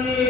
Amen.